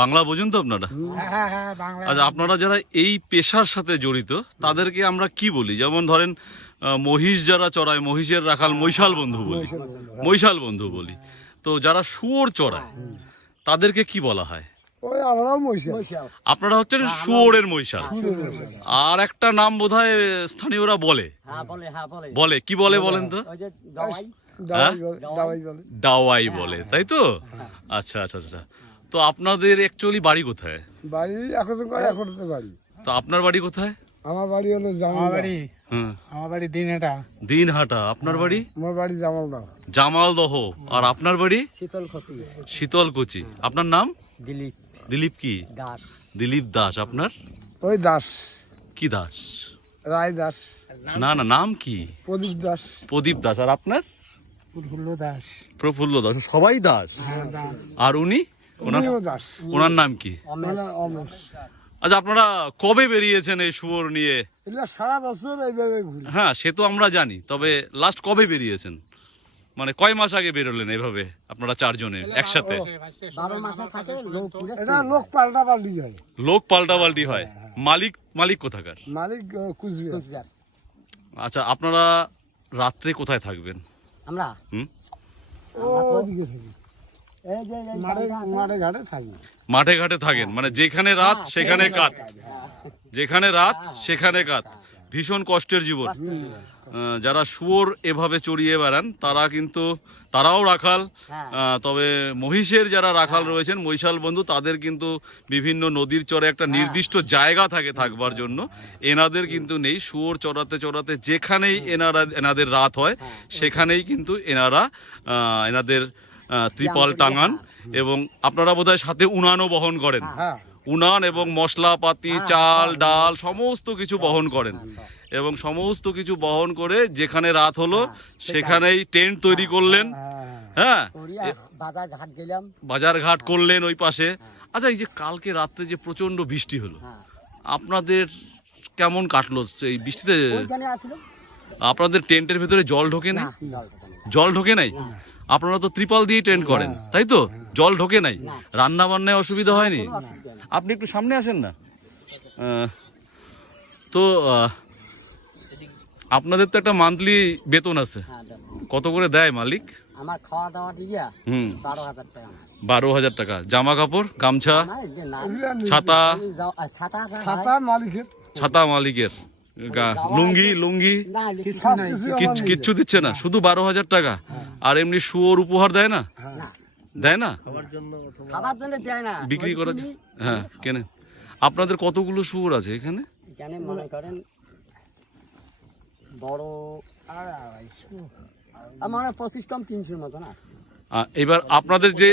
বাংলা বোঝেন তো আপনারা? হ্যাঁ হ্যাঁ বাংলা। আচ্ছা আপনারা যারা এই পেশার সাথে জড়িত তাদেরকে আমরা কি বলি? যেমন ধরেন মহিষ যারা চড়ায় মহিষের রাখাল মৈশাল বন্ধু বলি। মৈশাল বন্ধু বলি। তো যারা শুয়োর চড়ায় তাদেরকে কি বলা হয়? আপনারা হচ্ছেন শুয়োরের মৈশাল। আর একটা নাম বোধ হয় স্থানীয়রা বলে। হ্যাঁ বলে হ্যাঁ বলে। বলে কি বলে বলেন তো? ওই যে দাওয়াই। দাওয়াই বলে দাওয়াই বলে। ডাওয়াই বলে তাই তো? আচ্ছা আচ্ছা আচ্ছা। তো আপনাদের অ্যাকচুয়ালি বাড়ি কোথায়? বাড়ি এখন করে এখন তো বাড়ি। তো আপনার বাড়ি কোথায়? আমার বাড়ি হলো জামাল বাড়ি। হ্যাঁ। আমার বাড়ি দিনহাটা। দিনহাটা। আপনার বাড়ি? আমার বাড়ি জামাল দাও জামালদহ। আর আপনার বাড়ি? শীতল খসি শীতলকুচি। আপনার নাম? দিলীপ। দিলীপ কি? দাস। দিলীপ দাস। আপনার? ওই দাস। কি দাস? রায় দাস। না না নাম কি? প্রদীপ দাস। প্রদীপ দাস। আর আপনার? প্রফুল্ল দাস। প্রফুল্ল দাস। সবাই দাস? হ্যাঁ আর উনি? দাস। ওনার নাম কি? আচ্ছা আপনারা কবে বেরিয়েছেন এই শুয়োর নিয়ে? সারা বছর এইভাবে হ্যাঁ সে তো আমরা জানি তবে লাস্ট কবে বেরিয়েছেন? মানে কয় মাস আগে বেরোলেন এভাবে আপনারা চারজনে একসাথে? বারো মাসে থাকে লোক পাল্টা পাল্টি হয়। লোক পাল্টাপাল্টি হয়। মালিক মালিক কোথাকার? মালিক কুচবিহার। আচ্ছা আপনারা রাত্রে কোথায় থাকবেন? আমরা? হুম? মাঠে ঘাটে থাকেন মানে যেখানে রাত হ্যাঁ, সেখানে কাত। হ্যাঁ। যেখানে রাত সেখানে কাত। ভীষণ কষ্টের জীবন। যারা শুয়োর এভাবে চড়িয়ে বেড়ান তারা কিন্তু তারাও রাখাল। হ্যাঁ। তবে মহিষের যারা রাখাল রয়েছেন মহিষাল বন্ধু তাদের কিন্তু বিভিন্ন নদীর চরে একটা নির্দিষ্ট জায়গা থাকে থাকবার জন্য। এনাদের কিন্তু নেই। শুয়োর চড়াতে চড়াতে যেখানেই এনারা এনাদের রাত হয়। সেখানেই কিন্তু এনারা আহ, এনাদের ত্রিপল টাঙান এবং আপনারা বোধহয় সাথে উনানও বহন করেন। হ্যাঁ। উনান এবং মশলাপাতি চাল ডাল সমস্ত কিছু বহন করেন। এবং সমস্ত কিছু বহন করে যেখানে রাত হলো সেখানেই টেন্ট তৈরি করলেন। হ্যাঁ হ্যাঁ বাজার ঘাট গেলাম। বাজার ঘাট করলেন ওই পাশে। আচ্ছা এই যে কালকে রাত্রে যে প্রচণ্ড বৃষ্টি হলো হ্যাঁ। আপনাদের কেমন কাটলো এই বৃষ্টিতে? আপনাদের টেন্টের ভেতরে জল ঢোকে না। জল ঢোকে নাই। আপনারা তো ত্রিপল দিয়ে টেন্ট করেন তাই তো? জল ঢোকে নাই। রান্না বান্নায় অসুবিধা হয়নি। আপনি একটু সামনে আসেন না। তো আপনাদের তো একটা মান্থলি বেতন আছে। হ্যাঁ কত করে দেয় মালিক? আমার খাওয়া দাওয়া দিয়া হুম। বারো হাজার টাকা। জামা কাপড় গামছা ছাতা। ছাতা মালিকের। ছাতা মালিকের। লুঙ্গি লুঙ্গি। কিচ্ছু দিচ্ছে না শুধু বারো হাজার টাকা। আর এমনি শুয়োর উপহার দেয় না? দেয় না? বিক্রি করার হ্যাঁ কেন। আপনাদের কতগুলো শুয়োর আছে এখানে? এখানে মনে করেন বড় আমার পঁচিশ কম তিনশোর মতন এবার আপনাদের যে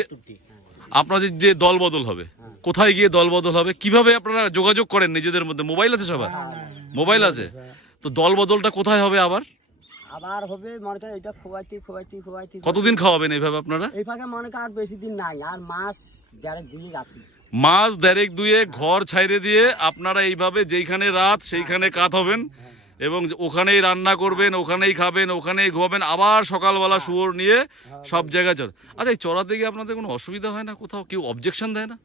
আপনাদের যে দল বদল হবে কোথায় গিয়ে দল বদল হবে? কীভাবে আপনারা যোগাযোগ করেন নিজেদের মধ্যে? মোবাইল আছে সবার? মোবাইল আছে। তো দল বদলটা কোথায় হবে আবার? আবার হবে মনে করেন এটা খোয়াইতে খোয়াইতে খোয়াইতে কতদিন খাওয়াবেন এইভাবে আপনারা? এই ফাঁকে মনে করেন আর বেশি দিন নাই। আর মাস দেড়েক দুই আছে। মাস দেড়েক দুয়ে ঘর ছাইরে দিয়ে আপনারা এইভাবে যেইখানে রাত সেইখানে কাত হবেন। এবং ওখানেই রান্না করবেন ওখানেই খাবেন ওখানেই ঘুমাবেন আবার সকালবেলা শুয়োর নিয়ে সব জায়গায় চল। আচ্ছা এই চড়াতে গিয়ে আপনাদের কোনো অসুবিধা হয় না কোথাও? কেউ অবজেকশন দেয় না।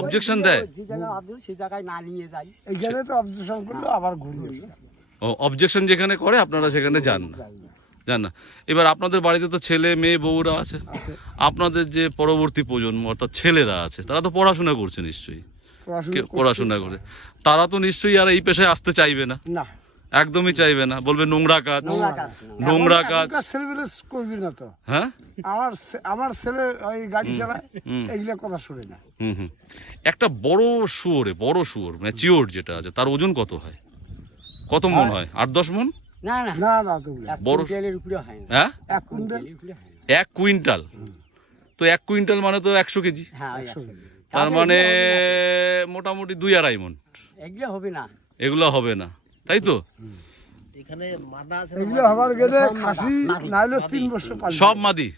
অবজেকশন দেয়। যে জায়গায় ভাবছিল সেই জায়গায় না নিয়ে যাই। এইখানে তো অবজেকশন করল আবার ঘুরি আসি। ও অবজেকশন যেখানে করে আপনারা সেখানে যান না। যান না। এবার আপনাদের বাড়িতে তো ছেলে মেয়ে বউরা আছে। আপনাদের যে পরবর্তী প্রজন্ম অর্থাৎ ছেলেরা আছে তারা তো পড়াশোনা করছে নিশ্চয়ই। পড়াশোনা করে। তারা তো নিশ্চয়ই আর এই পেশায় আসতে চাইবে না। না। একদমই চাইবে না। বলবে নোংরা কাজ। নোংরা কাজ কাজ। করবি না তো। হ্যাঁ? আমার আমার ছেলে ওই গাড়ি চালায় হুম। কথা শুনে না। হুম হুম। একটা বড় শুয়োরে বড় শুয়োর মানে চিওর যেটা আছে তার ওজন কত হয়? কত মন হয়? আট দশ মন? না না। না না এক বড়- হয় কুইন্টাল। এক তো এক কুইন্টাল মানে তো একশো কেজি। হ্যাঁ একশো একশো। তার মানে মোটামুটি দুই আড়াই মন। এগুলো হবে না। এগুলো হবে না। তাই তো? সব মাদি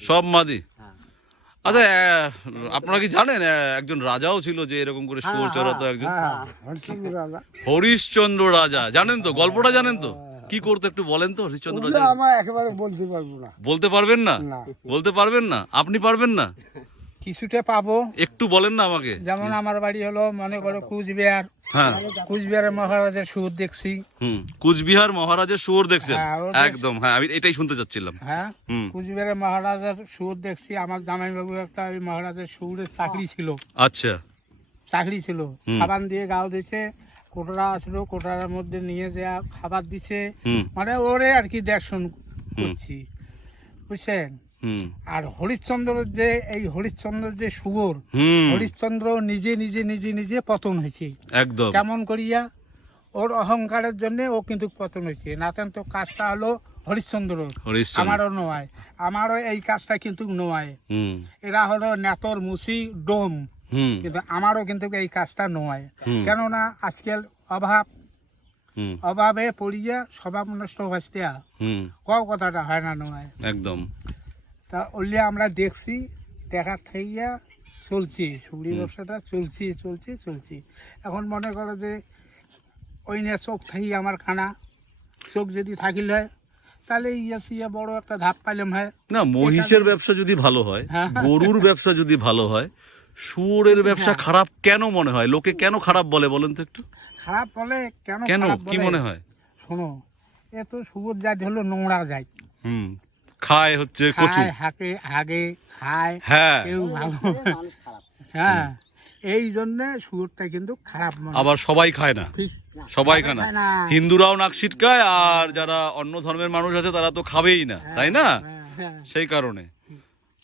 সব মাদি? হ্যাঁ। আচ্ছা আপনারা কি জানেন একজন রাজাও ছিল যে এরকম করে শুয়োর হ্যাঁ, চড়াতো একজন? হ্যাঁ। হরিশ্চন্দ্র রাজা। জানেন তো গল্পটা জানেন তো? কি করতো একটু বলেন তো হরিশ্চন্দ্র রাজা? আমার একেবারে বলতে পারব না। বলতে পারবেন না? না। বলতে পারবেন না? আপনি পারবেন না? কিছুটা পাবো। একটু বলেন না আমাকে। যেমন আমার বাড়ি হলো মনে করো কুচবিহার। হ্যাঁ। কুচবিহারের মহারাজের সুর দেখছি। হুম কুচবিহার মহারাজের শুয়োর দেখছেন হ্যাঁ, একদম হ্যাঁ আমি এটাই শুনতে চাচ্ছিলাম। হ্যাঁ কুচবিহারের মহারাজের সুর দেখছি। আমার জামাইবাবু একটা ওই মহারাজের সুরের চাকরি ছিল। আচ্ছা। চাকরি ছিল। সাবান দিয়ে গাও দিছে কোটরা আসলো কোটরার মধ্যে নিয়ে দেয়া খাবার দিছে। মানে ওরে আর কি দেখশন করছি। বুঝছেন? আর হরিশ্চন্দ্রের যে এই হরিশ্চন্দ্রের যে সুগর হরিশ্চন্দ্র নিজে নিজে নিজে নিজে পতন হয়েছে। একদম। কেমন করিয়া? ওর অহংকারের জন্য ও কিন্তু পতন হয়েছে। নাতেন তো কাজটা হলো হরিশ্চন্দ্র। হরিশ্চন্দ্র। আমারও নয় আমারও এই কাজটা কিন্তু নয় এরা হলো নেতর মুসি ডোম। কিন্তু আমারও কিন্তু এই কাজটা নয় কেননা আজকাল অভাব। হুম। অভাবে পড়িয়া স্বভাব নষ্ট হচ্ছে হুম। কথাটা হয় না নয় একদম। তা ওলে আমরা দেখছি দেখার থাইয়া চলছি সুবড়ি ব্যবসাটা চলছি চলছি চলছি। এখন মনে করো যে ওই নিয়ে চোখ থাকি আমার খানা চোখ যদি থাকিল হয় তাহলে ইয়া সিয়া বড় একটা ধাপ পাইলাম হয়। না মহিষের ব্যবসা যদি ভালো হয় হ্যাঁ। গরুর ব্যবসা যদি ভালো হয় শুয়োরের ব্যবসা খারাপ কেন মনে হয়? লোকে কেন খারাপ বলে বলেন তো একটু? খারাপ বলে কেন কেন? কি মনে হয়? শোনো এ তো সুবোধ জাতি হলো নোংরা যায় হুম। খায় হচ্ছে কচু। খায় হাকে হাগে খায় হ্যাঁ। কেউ ভালো হ্যাঁ এই জন্য সুরটা কিন্তু খারাপ মনে আবার সবাই খায় না। সবাই খায় না। হিন্দুরাও নাক ছিটকায় আর যারা অন্য ধর্মের মানুষ আছে তারা তো খাবেই না তাই না? হ্যাঁ, হ্যাঁ। সেই কারণে।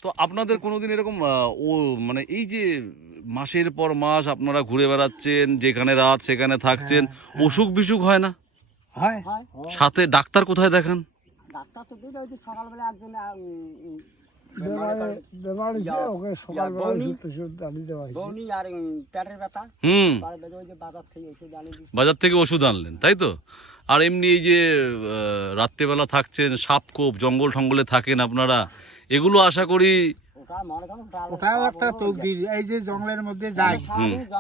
তো আপনাদের কোনোদিন এরকম ও মানে এই যে মাসের পর মাস আপনারা ঘুরে বেড়াচ্ছেন যেখানে রাত সেখানে থাকছেন হ্যাঁ, অসুখ বিসুখ হয় না? হয় হয়। সাথে ডাক্তার কোথায় দেখান? ডাক্তার তো দিল ওই যে সকালবেলা একজন বাজার থেকে ওষুধ আনি দিচ্ছে বাজার থেকে ওষুধ আনলেন তাই তো? আর এমনি এই যে রাত্রেবেলা থাকছেন সাপকোপ জঙ্গল টঙ্গলে থাকেন আপনারা এগুলো আশা করি ওটাও একটা তকদির এই যে জঙ্গলের মধ্যে যায়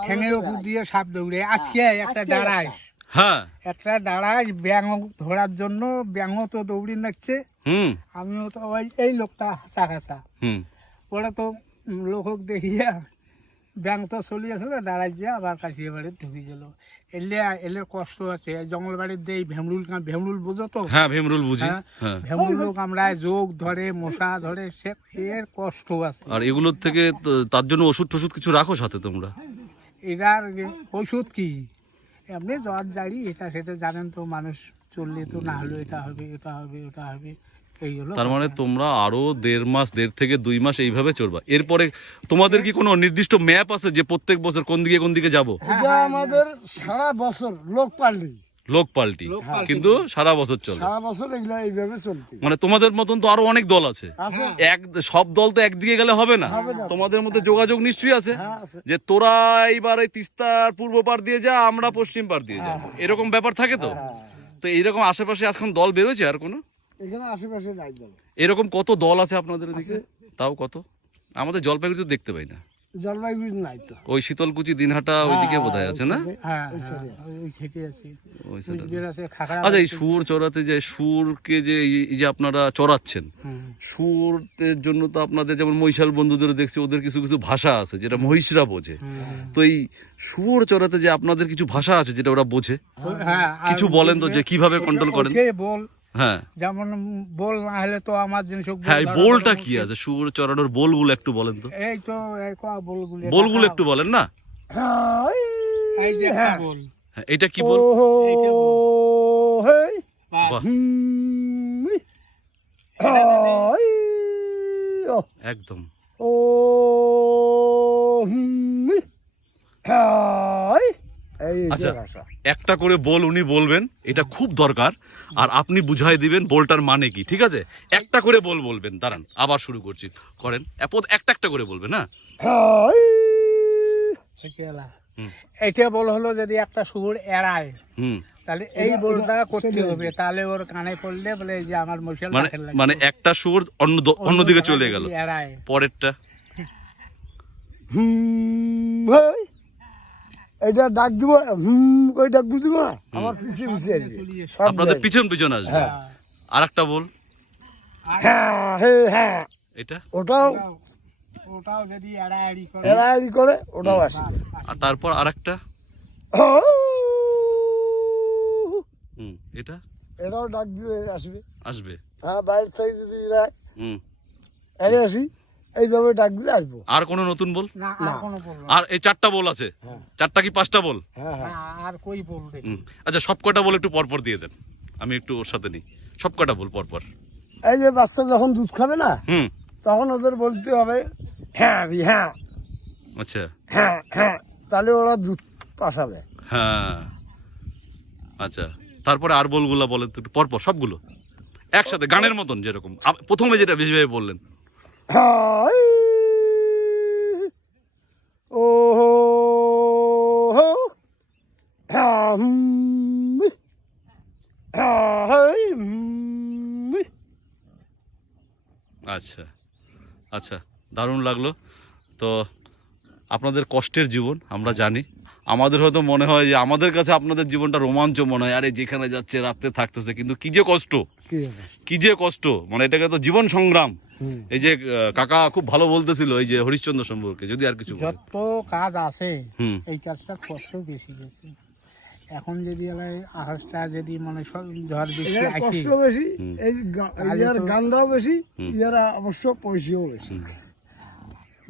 ঠ্যাঙের উপর দিয়ে সাপ দৌড়ে। আজকে একটা দাঁড়ায়। হ্যাঁ। একটা দাঁড়ায় ব্যাঙ ধরার জন্য ব্যাঙ তো দৌড়ি হুম। আমিও তো ওই এই লোকটা হাসা হাসা। হুম। ওরা তো উম, লোকক দেখিয়া ব্যাঙ তো চলি আসলো দাঁড়াই যে আবার কাশিয়ে বাড়ি ঢুকে গেল। এলে এলে কষ্ট আছে জঙ্গল বাড়ির দিয়ে ভেমরুল ভেমরুল বোঝো তো? হ্যাঁ ভীমরুল বুঝি। হ্যাঁ। হ্যাঁ। ভেমরুল কামড়ায় যোগ ধরে মশা ধরে সে এর কষ্ট আছে। আর এগুলোর থেকে তার জন্য ওষুধ টষুধ কিছু রাখো সাথে তোমরা? এটার ওষুধ কি? এমনি জ্বর জারি এটা সেটা জানেন তো মানুষ চললে তো না হলো এটা হবে এটা হবে ওটা হবে এই হলো তার মানে তোমরা আরও দেড় মাস দেড় থেকে দুই মাস এইভাবে চলবা। এরপরে তোমাদের কি কোনো নির্দিষ্ট ম্যাপ আছে যে প্রত্যেক বছর কোন দিকে কোন দিকে যাব? আমাদের সারা বছর লোক পাল্টি। লোক পাল্টি। কিন্তু সারা বছর চলে। সারা বছর এগুলো এইভাবে চলতে মানে তোমাদের মতন তো আরও অনেক দল আছে। আছে। এক সব দল তো একদিকে গেলে হবে না। তোমাদের মধ্যে যোগাযোগ নিশ্চয়ই আছে। হ্যাঁ যে তোরা এইবার এই তিস্তার পূর্ব পার দিয়ে যা আমরা পশ্চিম পার দিয়ে যা। এরকম ব্যাপার থাকে তো? হ্যাঁ। তো এইরকম আশেপাশে এখন দল বেরোছে আর কোনো? এখানে আশেপাশে নাই দল। এরকম কত দল আছে আপনাদের দিকে তাও কত? আমাদের জলপাইগুড়ি তো দেখতে পাই না। জলপাইগুড়ি নাই তো। ওই শীতলকুচি দিনহাটা ওইদিকে হ্যাঁ, বোধহয় আছে না? হ্যাঁ ওই হ্যাঁ, আছে। ওই আচ্ছা এই সুর চড়াতে যে সুরকে যে এই- যে আপনারা চড়াচ্ছেন সুরের জন্য তো আপনাদের যেমন মহিষাল বন্ধুদের দেখছি ওদের কিছু কিছু ভাষা আছে যেটা মহিষরা বোঝে। তো এই সুর চড়াতে যে আপনাদের কিছু ভাষা আছে যেটা ওরা বোঝে? হ্যাঁ কিছু বলেন তো যে কীভাবে কন্ট্রোল করেন? বল হ্যাঁ। যেমন বল না হলে তো আমার জিনিস হ্যাঁ বোলটা কি আছে? সুর চড়ানোর বোলগুলো একটু বলেন তো। এই তো বলগুলো? বোলগুলো একটু বলেন না। এই যে একটা বল। হ্যাঁ, এটা কি বল? একদম ও হুম। হাই। এই যে আচ্ছা। একটা করে বল উনি বলবেন এটা খুব দরকার আর আপনি বুঝাই দিবেন বলটার মানে কি ঠিক আছে? একটা করে বল বলবেন দাঁড়ান আবার শুরু করছি। করেন একটা একটা করে বলবেন হ্যাঁ? এলা। হুম। এইটা বল হলো যদি একটা সুর এড়ায় হুম। তাহলে এই বলটা করতে হবে। তাহলে ওর কানে পড়লে বলে যে আমার মশাল মানে মানে একটা সুর অন্য অন্যদিকে চলে গেল। এড়ায়। পরেরটা। হুম হাই! এটা ডাক দিব হুম কই ডাক দিব না। আমার পিছিয়ে পিছিয়ে আসবে সব আপনাদের পিছন পিছন আসবে। হ্যাঁ। আর একটা বল। হ্যাঁ হ্যাঁ হ্যাঁ। এটা? ওটাও ওটাও যদি এড়াএড়ি করে। এড়াএড়ি করে ওটাও আসে আর তারপর আরেকটা? হুম এটা? এটাও ডাক দিয়ে আসবে। আসবে। হ্যাঁ বাইরে থেকে যদি এরা হুম। এনে আসি। এইভাবে ডাক আসব। আর কোনো নতুন বল? না আর কোনো বলব আর এই চারটা বল আছে? হ্যাঁ। চারটা কি পাঁচটা বল? হ্যাঁ হ্যাঁ। আর কই হুম। আচ্ছা সব কটা বল একটু পরপর দিয়ে দেন। আমি একটু ওর সাথে নিই। সব কটা বল পরপর? এই যে বাচ্চা যখন দুধ খাবে না হুম। তখন ওদের বলতে হবে হ্যাঁ আবি, হ্যাঁ। আচ্ছা। হ্যাঁ হ্যাঁ। তাহলে ওরা দুধ পাঠাবে। হ্যাঁ। আচ্ছা। তারপরে আর বলগুলা বলেন তো একটু পরপর সবগুলো? একসাথে গানের মতন যেরকম। আপ- প্রথমে যেটা বেশি বললেন। আচ্ছা আচ্ছা দারুণ লাগল। তো আপনাদের কষ্টের জীবন, আমরা জানি। আমাদের হয়তো মনে হয় যে আমাদের কাছে আপনাদের জীবনটা রোমাঞ্চ মনে হয় আরে যেখানে যাচ্ছে, রাত্রে থাকতেছে, কিন্তু কি যে কষ্ট। কি যে কষ্ট। মানে এটাকে তো জীবন সংগ্রাম। এই যে কাকা খুব ভালো বলতেছিল এই যে হরিশ্চন্দ্র সম্পর্কে যদি আর কিছু। যত কাজ আছে এই কাজটা কষ্ট বেশি বেশি। এখন যদি আহাজটা যদি মানে ঝড় বৃষ্টি কষ্ট বেশি। এই গান্ধাও বেশি ইয়ারা অবশ্য পয়সাও বেশি।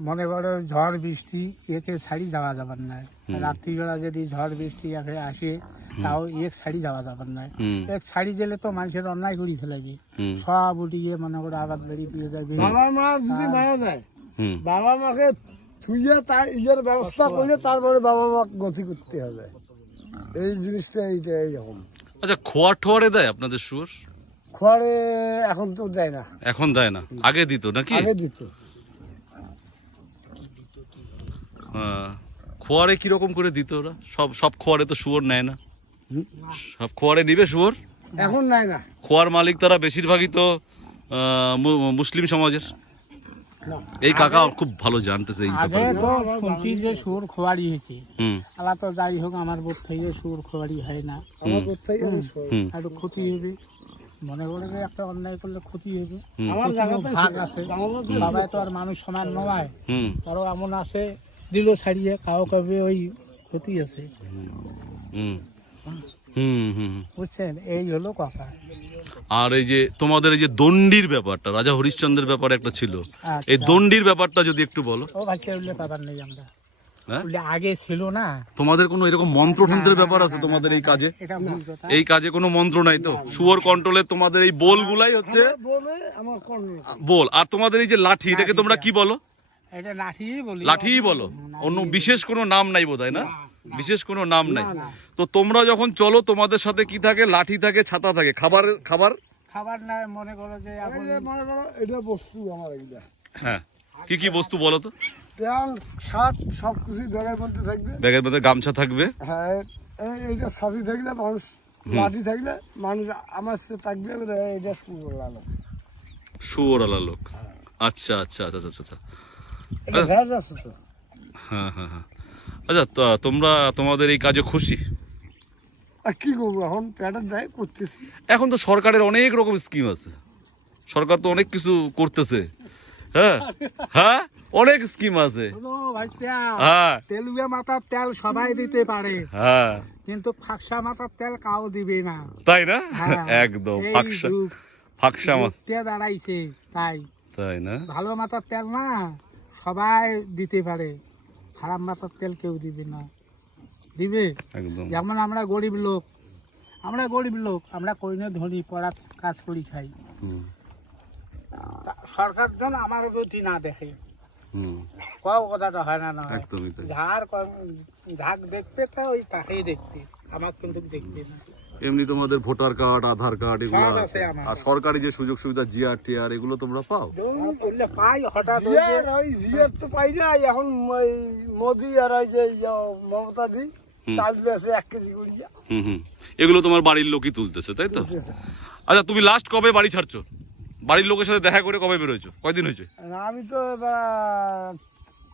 মনে করো ঝড় বৃষ্টি একে ছাড়ি যাওয়া যাবার না। রাত্রিবেলা যদি ঝড় বৃষ্টি একে আসে তাও এক ছাড়ি যাওয়া যাবার না এক ছাড়ি গেলে তো মানুষের অন্যায় করি ফেলাবি সব উঠিয়ে মনে করো আবাদ বাড়ি পেয়ে যাবে বাবা মা যদি মারা যায় বাবা মাকে থুইয়া তার ইয়ার ব্যবস্থা করলে তারপরে বাবা মা গতি করতে হবে। এই জিনিসটা এইটা এইরকম আচ্ছা খোয়ার ঠোয়ারে দেয় আপনাদের শুয়োর? খোয়ারে এখন তো দেয় না। এখন দেয় না। আগে দিত নাকি? আগে দিত হ্যাঁ। খোয়ারে কীরকম করে দিত ওরা? সব সব খোয়ারে তো শুয়োর নেয় না। সব খোয়ারে নিবে শুয়োর? এখন নাই না। খোয়ার মালিক তারা বেশিরভাগই তো মুসলিম সমাজের। এই কাকা খুব ভালো জানতেছে এই আগে তো শুনছি যে সুর খোয়ারি হয়েছে। আলা তো যাই হোক আমার বোধ থেকে সুর খোয়ারি হয় না। আমার একটু ক্ষতি হবে। মনে করে যে একটা অন্যায় করলে ক্ষতি হবে। আমার জায়গাতে ভাগ আছে। তো আর মানুষ সমান নয়। হুম। কারও এমন আছে দিল ছাড়িয়ে কাউ কবে ওই ক্ষতি আছে। হুম। হুম হুম বুঝছেন? এই হলো কথা। আর এই যে তোমাদের এই যে দণ্ডির ব্যাপারটা রাজা হরিশ্চন্দ্রের ব্যাপারে একটা ছিল। এই আচ্ছা। দণ্ডির ব্যাপারটা যদি একটু বলো। ও উল্লে পাবার নেই আমরা। হ্যাঁ? আগে ছিল না। তোমাদের কোনো এরকম মন্ত্রতন্ত্রের ব্যাপার আছে তোমাদের এই কাজে? এই কাজে কোনো মন্ত্র নাই তো? শুয়োর কন্ট্রোলে তোমাদের এই বোলগুলাই হচ্ছে? বলে বোল। আর তোমাদের এই যে লাঠি এটাকে তোমরা কি বলো? এটা লাঠি বলি। লাঠিই বলো। অন্য বিশেষ কোনো নাম নাই বোধহয় না? বিশেষ কোনো নাম নাই। তো তোমরা যখন চলো তোমাদের সাথে কি থাকে? লাঠি থাকে ছাতা থাকে। খাবার খাবার? খাবার নাই মনে করো যে এখন মনে করো এটা বস্তু আমার এইটা হ্যাঁ। কি কি বস্তু বলো তো? প্যান্ট শার্ট সব কিছু ব্যাগের মধ্যে থাকবে। ব্যাগের মধ্যে গামছা থাকবে? হ্যাঁ এইটা সাথে থাকলে মানুষ লাঠি থাকলে মানুষ আমার সাথে থাকবে এটা শুরু করলাম শুয়োরওয়ালা লোক। আচ্ছা আচ্ছা আচ্ছা আচ্ছা আচ্ছা। আছে তো। হ্যাঁ হ্যাঁ হ্যাঁ। আচ্ছা তোমরা তোমাদের এই কাজে খুশি? কি করব এখন প্যাটার দেয় করতেছি। এখন তো সরকারের অনেক রকম স্কিম আছে। সরকার তো অনেক কিছু করতেছে। হ্যাঁ হ্যাঁ অনেক স্কিম আছে। হ্যাঁ। তেলুয়া মাথার তেল সবাই দিতে পারে। হ্যাঁ। কিন্তু ফাঁকসা মাথার তেল কাউ দিবে না। তাই না? একদম ফাঁকসা ফাঁকসা মা- যুগতে দাঁড়াইছে তাই। তাই না? ভালো মাথার তেল না? সবাই দিতে পারে। খারাপ মাথার তেল কেউ দিবে না। দিবে? যেমন আমরা গরিব লোক। আমরা গরিব লোক আমরা কইনে ধনী পড়ার কাজ করি খাই। সরকার যেন আমার প্রতি না দেখে। কও কথাটা হয় না না যার ক- ঝাঁক দেখবে তা ওই তাকেই দেখতে আমার কিন্তু দেখতে না। এমনি তোমাদের ভোটার কার্ড আধার কার্ড এগুলো আছে। আর সরকারি যে সুযোগ সুবিধা জিআর টিআর এগুলো তোমরা পাও? পাই হঠাৎ ওই জিয়ার তো পাই না। এখন ওই মোদি আর ওই যে মমতা দি এগুলো তোমার বাড়ির লোকই তুলতেছে তাই তো? আচ্ছা তুমি লাস্ট কবে বাড়ি ছাড়ছো? বাড়ির লোকের সাথে দেখা করে কবে বেরোয়ছো? কয়দিন হয়েছে? আমি তো এবার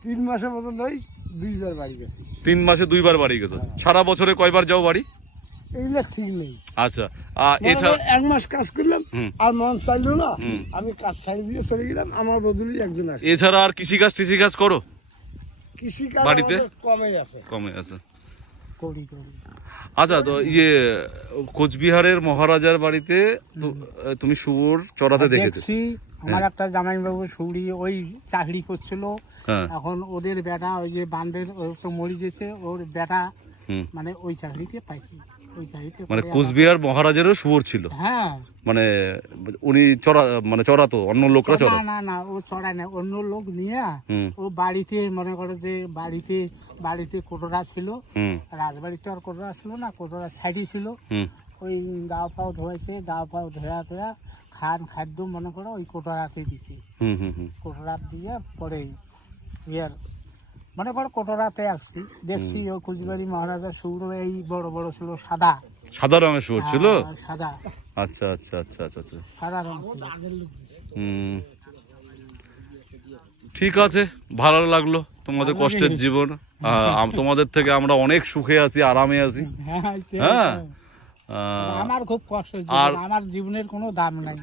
তিন মাসের মতন ওই দুইবার বাড়ি গেছি। তিন মাসে দুইবার বাড়ি গেছো। সারা বছরে কয়বার যাও বাড়ি? এগুলো ঠিক নেই। আচ্ছা এছাড়া এক মাস কাজ করলাম আর মন চাইলো না আমি কাজ ছাড়ি দিয়ে চলে গেলাম আমার বদলি একজন আসে এছাড়া আর কৃষিকাজ টিসিকাজ করো? কৃষি কাজ বাড়িতে? কমে আছে। কমে আছে। করি করি। আচ্ছা তো ইয়ে কোচবিহারের মহারাজার বাড়িতে তুমি শুয়োর চড়াতে দেখেছ? দেখছি আমার একটা জামাইবাবু সুড়ি ওই চাকরি করছিল। হ্যাঁ। এখন ওদের বেটা ওই যে বান্ধের তো মরি গেছে ওর বেটা মানে ওই চাকরিতে পাইছি। মানে কোচবিহার মহারাজেরও শুয়োর ছিল। হ্যাঁ। মানে উনি চড়া মানে চড়াতো অন্য লোকরা চড়া না না ও চড়ায় না অন্য লোক নিয়ে ও বাড়িতে মনে করে যে বাড়িতে বাড়িতে কোটরা ছিল। হুম। রাজবাড়িতে আর কোটরা ছিল না কোটরা সাইডে ছিল। হুম। ওই গাও পাও ধোয়াইছে গাও পাও ধোয়া ধোয়া খান খাদ্য মনে করো ওই কোটরাতে দিছি। হুম হুম হুম। কোটরা দিয়ে পরে ইয়ার মনে করো কোটরাতে আসছি। দেখছি ও কুচবাড়ি মহারাজার সুর এই বড় বড় ছিল সাদা। সাদা রঙের শুয়োর ছিল? হ্যাঁ, সাদা। আচ্ছা আচ্ছা আচ্ছা আচ্ছা আচ্ছা। সাদা রং হুম। ঠিক আছে ভালো লাগল তোমাদের কষ্টের জীবন। তোমাদের থেকে আমরা অনেক সুখে আছি আরামে আছি। হ্যাঁ, হ্যাঁ? আমার খুব কষ্ট আর- আমার জীবনের কোনো দাম নাই।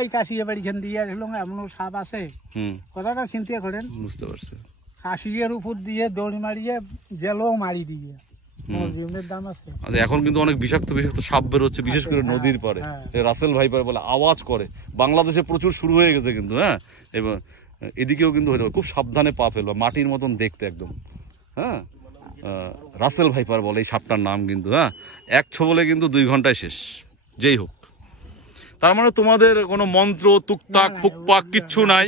এই কাশিয়ে বাড়ি খান দিয়ে এমনও সাপ আছে। হুম। কথাটা চিন্তা করেন। বুঝতে পারছি। কাশিয়ের উপর দিয়ে দৌড় মারিয়ে গেলেও মারি দিয়ে। আচ্ছা এখন কিন্তু অনেক বিষাক্ত বিষাক্ত সাপ বেরোচ্ছে বিশেষ করে হ্যাঁ, নদীর পাড়ে। হ্যাঁ। রাসেল ভাইপার বলে আওয়াজ করে। বাংলাদেশে প্রচুর শুরু হয়ে গেছে কিন্তু হ্যাঁ? এবং এদিকেও কিন্তু পারে খুব সাবধানে পা ফেলবা মাটির মতন দেখতে একদম। হ্যাঁ? রাসেল ভাইপার বলে এই সাপটার নাম কিন্তু হ্যাঁ? এক ছোবলে কিন্তু দুই ঘন্টায় শেষ। যেই হোক। তার মানে তোমাদের কোনো মন্ত্র তুকতাক পুকপাক কিচ্ছু নাই।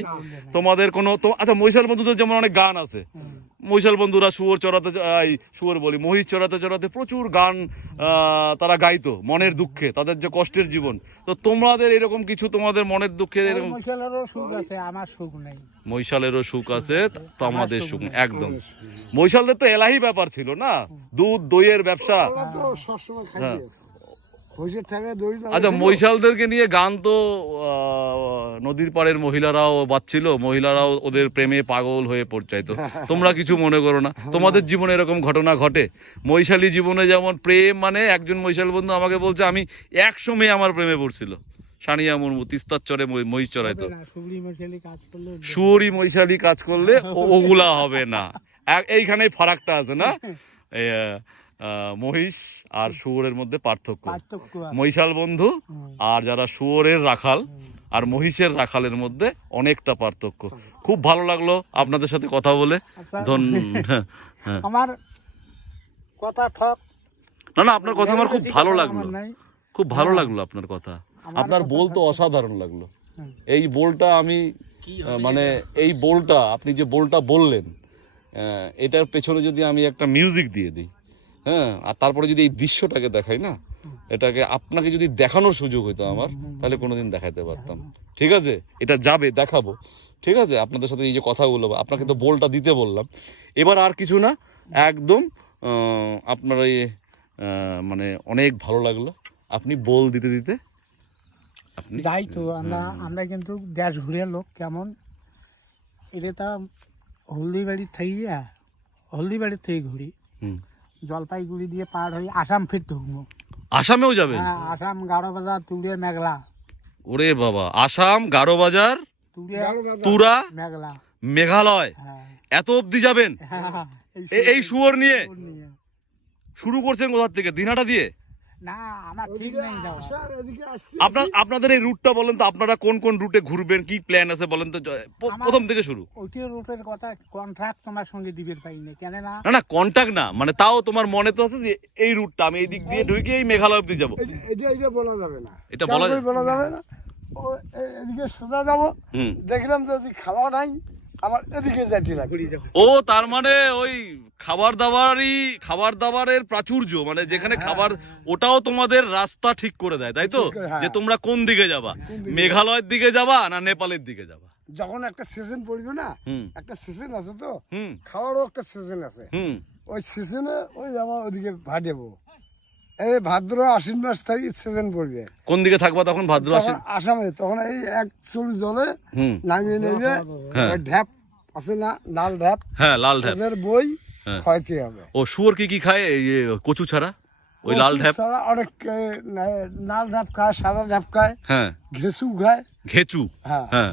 তোমাদের কোনো আচ্ছা মৈশাল বন্ধুদের যেমন অনেক গান আছে। মৈশাল বন্ধুরা শুয়োর চড়াতে শুয়োর বলি মহিষ চড়াতে চড়াতে প্রচুর গান তারা গাইতো মনের দুঃখে তাদের যে কষ্টের জীবন। তো তোমাদের এরকম কিছু তোমাদের মনের দুঃখে এরকম মশালেরও সুখ আছে আমার সুখ মৈশালেরও সুখ আছে তো আমাদের সুখ একদম। মৈশালদের তো এলাহি ব্যাপার ছিল না? দুধ দইয়ের ব্যবসা। হ্যাঁ। আছে হইসের ঠেঙে দড়ি আচ্ছা। মৈশালদেরকে নিয়ে গান তো নদীর পাড়ের মহিলারাও বাচ্ছিল মহিলারাও ওদের প্রেমে পাগল হয়ে পড়চাইতো। তোমরা কিছু মনে করো না। তোমাদের জীবনে এরকম ঘটনা ঘটে? মৈশালী জীবনে যেমন প্রেম মানে একজন মৈশাল বন্ধু আমাকে বলছে আমি একশো মেয়ে আমার প্রেমে পড়ছিল। সানিয়া মুর্মু তিস্তার চরে মহিষ চড়াইতো। হবে না সুগড়ি কাজ করলে সুয়রি মৈশালী কাজ করলে ওগুলা হবে না। এক- এইখানেই ফারাকটা আছে না? মহিষ আর শুয়োরের মধ্যে পার্থক্য। মৈশাল বন্ধু আর যারা শুয়োরের রাখাল আর মহিষের রাখালের মধ্যে অনেকটা পার্থক্য। খুব ভালো লাগল আপনাদের সাথে কথা বলে। আচ্ছা, ধন হ্যাঁ। আমার কথা ঠক। না না আপনার কথা আমার খুব ভালো লাগল। খুব ভালো লাগল আপনার কথা। আপনার বোল তো অসাধারণ লাগল। এই বোলটা আমি মানে এই বোলটা আপনি যে বোলটা বললেন এটার পেছনে যদি আমি একটা মিউজিক দিয়ে দিই। হ্যাঁ আর তারপরে যদি এই দৃশ্যটাকে দেখাই না এটাকে আপনাকে যদি দেখানোর সুযোগ হতো আমার তাহলে কোনোদিন দেখাতে পারতাম। ঠিক আছে? এটা যাবে দেখাবো। ঠিক আছে? আপনাদের সাথে এই যে কথাগুলো আপনাকে তো বোলটা দিতে বললাম। এবার আর কিছু না একদম আপনার এই মানে অনেক ভালো লাগল। আপনি বোল দিতে দিতে আপনি যাই তো আমরা আমরা কিন্তু দেশ ঘুরে লোক কেমন? এটা তা হলদিবাড়ি থেকে হলদিবাড়ির থেকে ঘুরি। হুম। জলপাইগুড়ি দিয়ে পার হয়ে আসাম ফির ঢুকবো। আসামেও যাবে হ্যাঁ আসাম গাড়ো বাজার তুড়িয়ে মেঘলা। ওরে বাবা আসাম গাড়ো বাজার তুড়িয়ে তুরা মেঘলা। মেঘালয়। হ্যাঁ। এত অবধি যাবেন? হ্যাঁ, এই শুয়োর নিয়ে? নিয়ে। শুরু করছেন কোথার থেকে? দিনাটা দিয়ে? না আমার ঠিক ওদিকে নেই যাওয়া আসার, এদিকে আসতে আপনার আপনাদের এই রুটটা বলেন তো আপনারা কোন কোন রুটে ঘুরবেন কি প্ল্যান আছে বলেন তো প্রথম থেকে শুরু। ওইটির রুটের কথা কন্ট্রাক্ট তোমার সঙ্গে দিবে পাই না কেন না? না না কন্টাক্ট না মানে তাও তোমার মনে তো আছে যে এই রুটটা আমি এই দিক দিয়ে ঢুকে এই মেঘালয় অব্দি যাব। এটা এটা এটা বলা যাবে না। এটা বলা যাবে না? ও এদিকে সোজা যাব। হুম। দেখলাম যে যদি খাওয়া নাই। আমার এদিকে যাইতে লাগবে ও তার মানে ওই খাবার দাবারই খাবার দাবারের প্রাচুর্য মানে যেখানে খাবার ওটাও তোমাদের রাস্তা ঠিক করে দেয় তাই তো? হ্যাঁ। যে তোমরা কোন দিকে যাবা? মেঘালয়ের দিকে যাবা না নেপালের দিকে যাবা? যখন একটা সিজন পড়বে না একটা সিজন আছে তো খাওয়ারও একটা সিজন আছে। ওই সিজনে ওই আমার ওদিকে ভাটেবো এই ভাদ্র আশ্বিন মাস থেকে সিজন পড়বে। কোন দিকে থাকবা তখন ভাদ্র আসে তখন আসামে তখন এই এক চুল জলে নামিয়ে নেবে। হ্যাঁ। ঢ্যাপ আছে না লাল ঢ্যাপ? হ্যাঁ লাল ঢ্যাপ। ওদের বই হ্যাঁ। খাইতে হবে। ও শুয়োর কি কি খায়? এই কচু ছাড়া? ওই লাল ঢ্যাপ? ছাড়া অনেক লাল ঢাপ খায় সাদা ঢাপ খায়। হ্যাঁ। ঘেসু খায়। ঘেচু? হ্যাঁ। হ্যাঁ।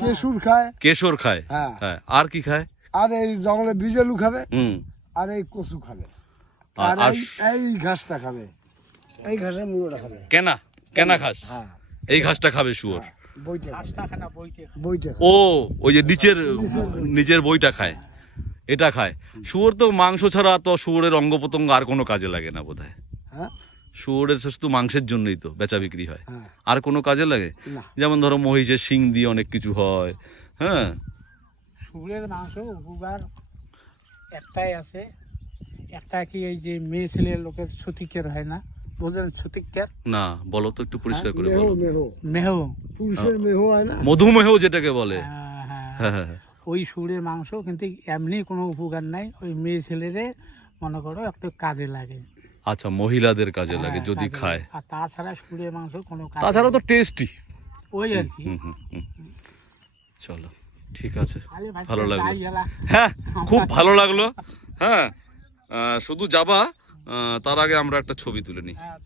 কেশুর খায়। কেশর খায়? হ্যাঁ। হ্যাঁ। আর কি খায়? আর এই জঙ্গলে বিজেলু খাবে। হুম। আর এই কচু খাবে। আর- এই ঘাসটা খাবে। এই ঘাসের মুড়োটা খাবে। কেনা? কেনা ঘাস? হ্যাঁ। এই ঘাসটা খাবে শুয়োর। খাবে। ও ওই যে নিচের নিজের বইটা। খায়। এটা খায়। শুয়োর তো মাংস ছাড়া তো শুয়োরের অঙ্গ প্রত্যঙ্গ আর কোনো কাজে লাগে না বোধহয়। হ্যাঁ। শুয়োরের শুধু মাংসের জন্যই তো বেচা বিক্রি হয়। হ্যাঁ। আর কোনো কাজে লাগে? যেমন ধরো মহিষের শিং দিয়ে অনেক কিছু হয়। হ্যাঁ। সুরের মাংস উপকার একটাই আছে। একটা কি এই যে মেয়ে ছেলে লোকের সতীকের হয় না? বোঝেন সতীকের? না বলো তো একটু পরিষ্কার করে মেহ বলো। মেহ মেহ। পুরুষের মেহ হয় না? মধুমেহ যেটাকে বলে। হ্যাঁ, হ্যাঁ। হ্যাঁ হ্যাঁ হ্যাঁ। ওই সুরের মাংস কিন্তু এমনি কোনো উপকার নাই। ওই মেয়ে ছেলেরে মনে করো একটু কাজে লাগে। আচ্ছা মহিলাদের কাজে লাগে হ্যাঁ, যদি খায়। আর তাছাড়া সুরের মাংস কোনো কাজ তাছাড়াও তো টেস্টি ওই আর কি। হুম হুম হুম। চলো ঠিক আছে। ভালো লাগল। হ্যাঁ খুব ভালো লাগল। হ্যাঁ। শুধু যাবা তার আগে আমরা একটা ছবি তুলে নিই হ্যাঁ।